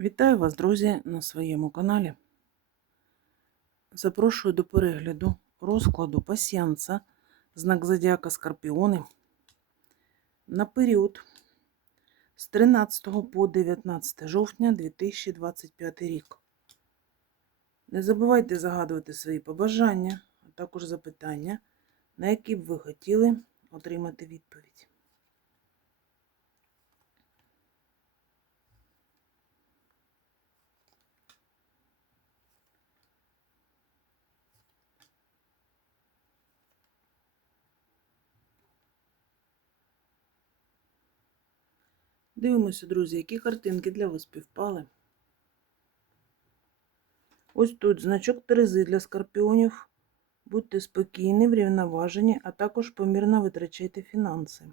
Вітаю вас, друзі, на своєму каналі. Запрошую до перегляду розкладу пасіянса, знак Зодіака Скорпіони на період з 13 по 19 жовтня 2025 рік. Не забувайте загадувати свої побажання, а також запитання, на які б ви хотіли отримати відповідь. Дивимося, друзі, які картинки для вас співпали. Ось тут значок Терези для скорпіонів. Будьте спокійні, врівноважені, а також помірно витрачайте фінанси.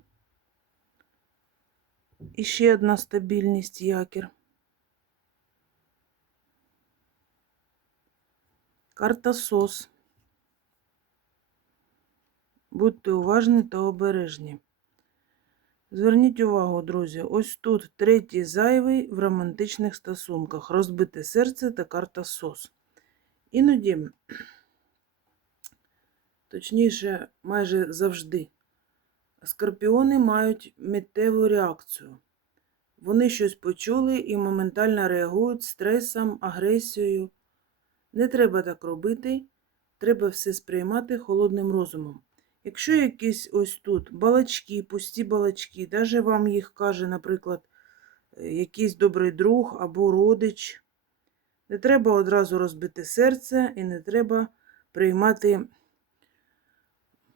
І ще одна стабільність якір. Карта СОС. Будьте уважні та обережні. Зверніть увагу, друзі, ось тут третій зайвий в романтичних стосунках. Розбите серце та карта СОС. Іноді, точніше, майже завжди, скорпіони мають миттєву реакцію. Вони щось почули і моментально реагують стресом, агресією. Не треба так робити, треба все сприймати холодним розумом. Якщо якісь ось тут балачки, пусті балачки, навіть вам їх каже, наприклад, е, якийсь добрий друг або родич, не треба одразу розбити серце і не треба приймати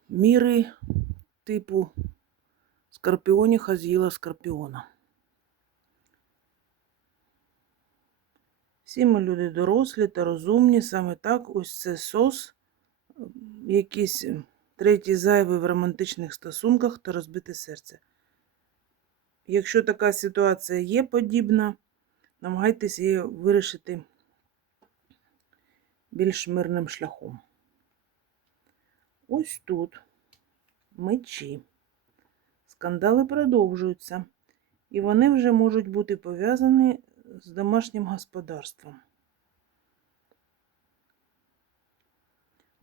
міри типу скорпіоніха з'їла скорпіона. Всі ми люди дорослі та розумні, саме так ось це сос, якийсь третій зайвий в романтичних стосунках та розбите серце. Якщо така ситуація є подібна, намагайтеся її вирішити більш мирним шляхом. Ось тут мечі. Скандали продовжуються, і вони вже можуть бути пов'язані з домашнім господарством.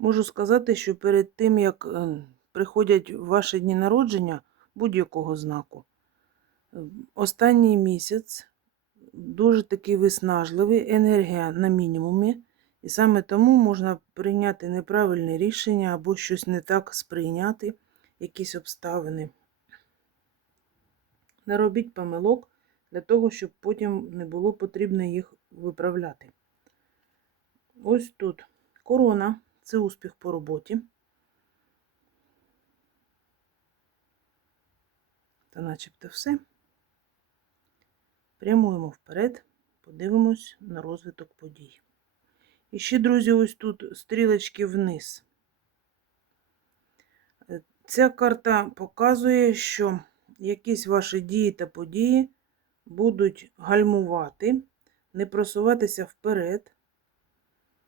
Можу сказати, що перед тим, як е, приходять ваші дні народження будь-якого знаку, е, останній місяць дуже такий виснажливий, енергія на мінімумі, і саме тому можна прийняти неправильне рішення або щось не так сприйняти, якісь обставини. Не робіть помилок для того, щоб потім не було потрібно їх виправляти. Ось тут корона. Це успіх по роботі. Та начебто все. Прямуємо вперед, подивимось на розвиток подій. І ще, друзі, ось тут стрілочки вниз. Е, Ця карта показує, що якісь ваші дії та події будуть гальмувати, не просуватися вперед.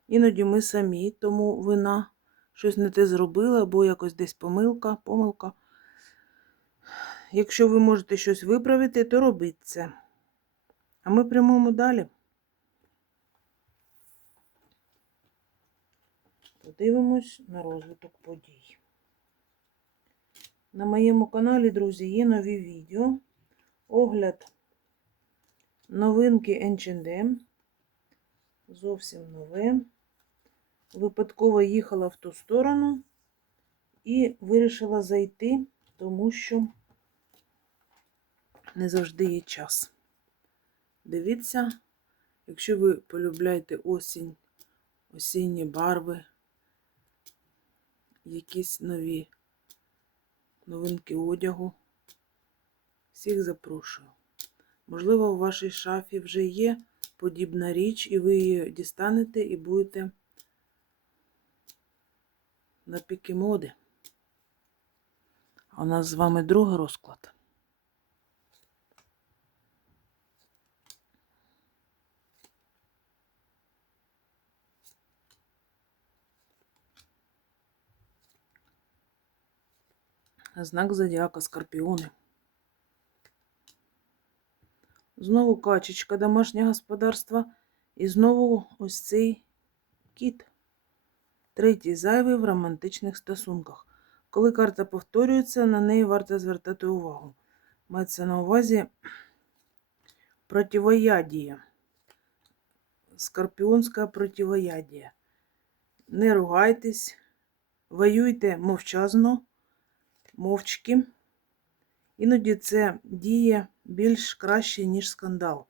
Іноді ми самі, тому вина щось не те зробила, або якось десь помилка, помилка. Якщо ви можете щось виправити, то робіть це. А ми прямуємо далі. Подивимось на розвиток подій. На моєму каналі, друзі, є нові відео. Огляд новинки H&M. Зовсім нове випадково їхала в ту сторону і вирішила зайти, тому що не завжди є час. Дивіться, якщо ви полюбляєте осінь, осінні барви, якісь нові новинки одягу, всіх запрошую. Можливо, у вашій шафі вже є подібна річ, і ви її дістанете і будете на піки моди. У нас з вами другий розклад. Знак зодіака Скорпіони. Знову качечка домашнє господарства. І знову ось цей кіт. Третій зайвий в романтичних стосунках. Коли карта повторюється, на неї варто звертати увагу. Мається на увазі противоядія. Скорпіонська противоядія. Не ругайтесь, воюйте мовчазно, мовчки. Іноді це діє більш краще, ніж скандал,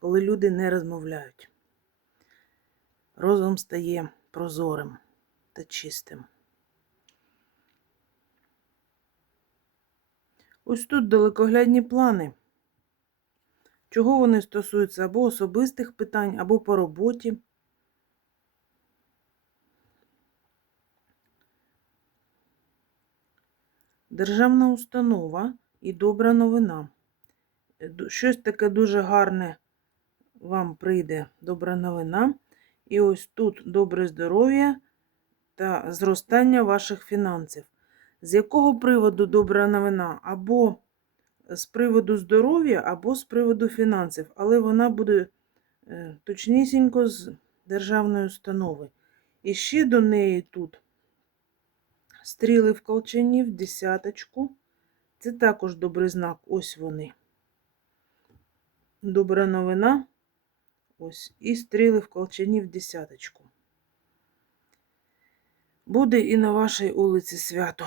коли люди не розмовляють. Розум стає прозорим та чистим. Ось тут далекоглядні плани. Чого вони стосуються або особистих питань, або по роботі. Державна установа і добра новина. Е, Щось таке дуже гарне вам прийде добра новина. І ось тут добре здоров'я та зростання ваших фінансів. З якого приводу добра новина? Або з приводу здоров'я, або з приводу фінансів. Але вона буде е, точнісінько з державної установи. І ще до неї тут стріли в колчані в десяточку. Це також добрий знак. Ось вони. Добра новина. Ось. І стріли в колчані в десяточку. Буде і на вашій вулиці свято.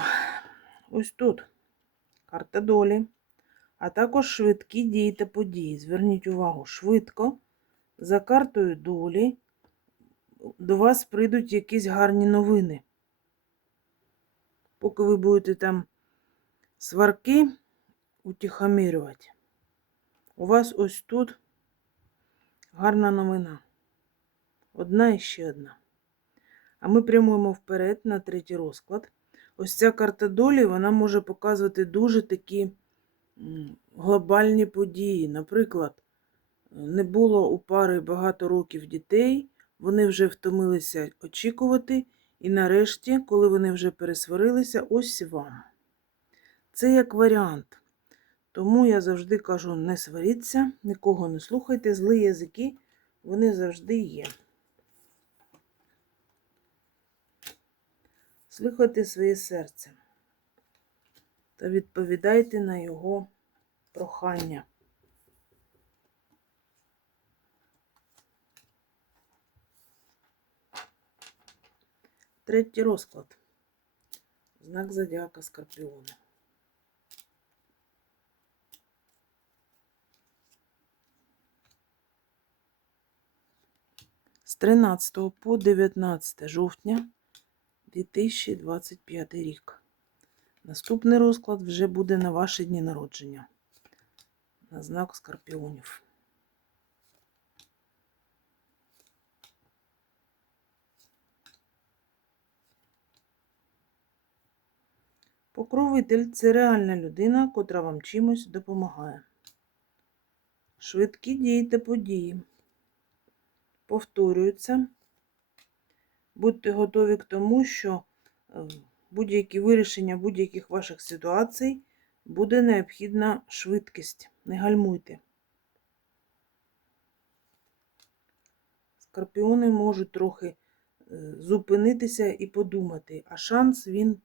Ось тут карта долі, а також швидкі дії та події. Зверніть увагу, швидко за картою долі до вас прийдуть якісь гарні новини. Поки ви будете там сварки утихомирювати, у вас ось тут гарна новина. Одна і ще одна. А ми прямуємо вперед на третій розклад. Ось ця карта долі вона може показувати дуже такі глобальні події. Наприклад, не було у пари багато років дітей, вони вже втомилися очікувати, і нарешті, коли вони вже пересварилися, ось вам. Це як варіант. Тому я завжди кажу: не сваріться, нікого не слухайте, злі язики, вони завжди є. Слухайте своє серце та відповідайте на його прохання. Третій розклад. Знак зодіака Скорпіона. З 13 по 19 жовтня 2025 рік. Наступний розклад вже буде на ваші дні народження. На знак скорпіонів. Покровитель це реальна людина, котра вам чимось допомагає. Швидкі дії та події повторюються. Будьте готові к тому, що е, будь-які вирішення будь-яких ваших ситуацій буде необхідна швидкість. Не гальмуйте. Скорпіони можуть трохи е, зупинитися і подумати, а шанс він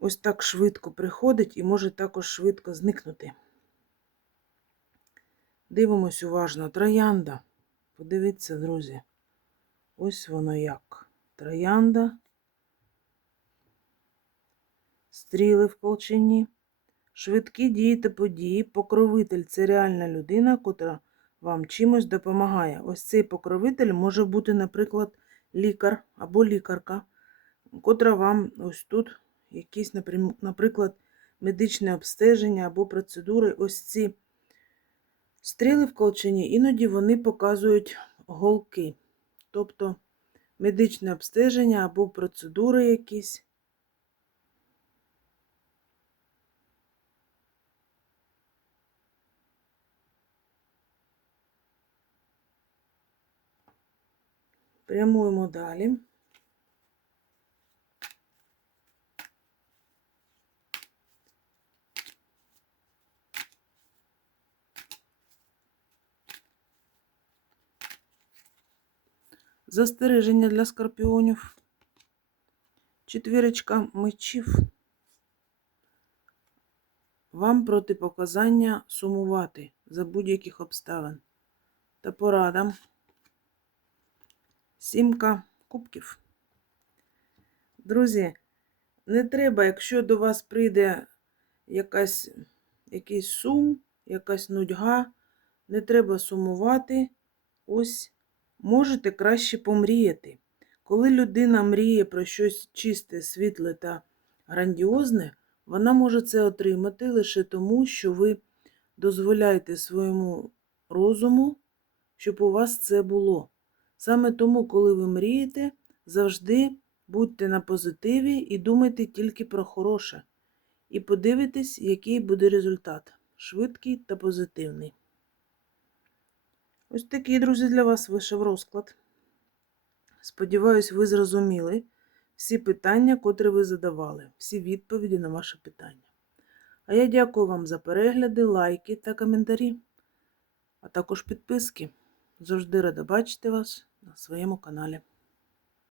ось так швидко приходить і може також швидко зникнути. Дивимось уважно. Троянда. Подивіться, друзі. Ось воно як. Троянда. Стріли в колчині. Швидкі дії та події. Покровитель це реальна людина, котра вам чимось допомагає. Ось цей покровитель може бути, наприклад, лікар або лікарка, котра вам ось тут якісь, наприклад, медичне обстеження або процедури. Ось ці стріли в колчині, іноді вони показують голки. Тобто медичне обстеження або процедури якісь. Прямуємо далі. Застереження для скорпіонів. Четвірочка мечів. Вам протипоказання сумувати за будь-яких обставин. Та порада. Сімка кубків. Друзі, не треба, якщо до вас прийде якась, якийсь сум, якась нудьга, не треба сумувати. Ось можете краще помріяти. Коли людина мріє про щось чисте, світле та грандіозне, вона може це отримати лише тому, що ви дозволяєте своєму розуму, щоб у вас це було. Саме тому, коли ви мрієте, завжди будьте на позитиві і думайте тільки про хороше. І подивитесь, який буде результат швидкий та позитивний. Ось такий, друзі, для вас вийшов розклад. Сподіваюсь, ви зрозуміли всі питання, котрі ви задавали, всі відповіді на ваші питання. А я дякую вам за перегляди, лайки та коментарі, а також підписки. Завжди рада бачити вас на своєму каналі.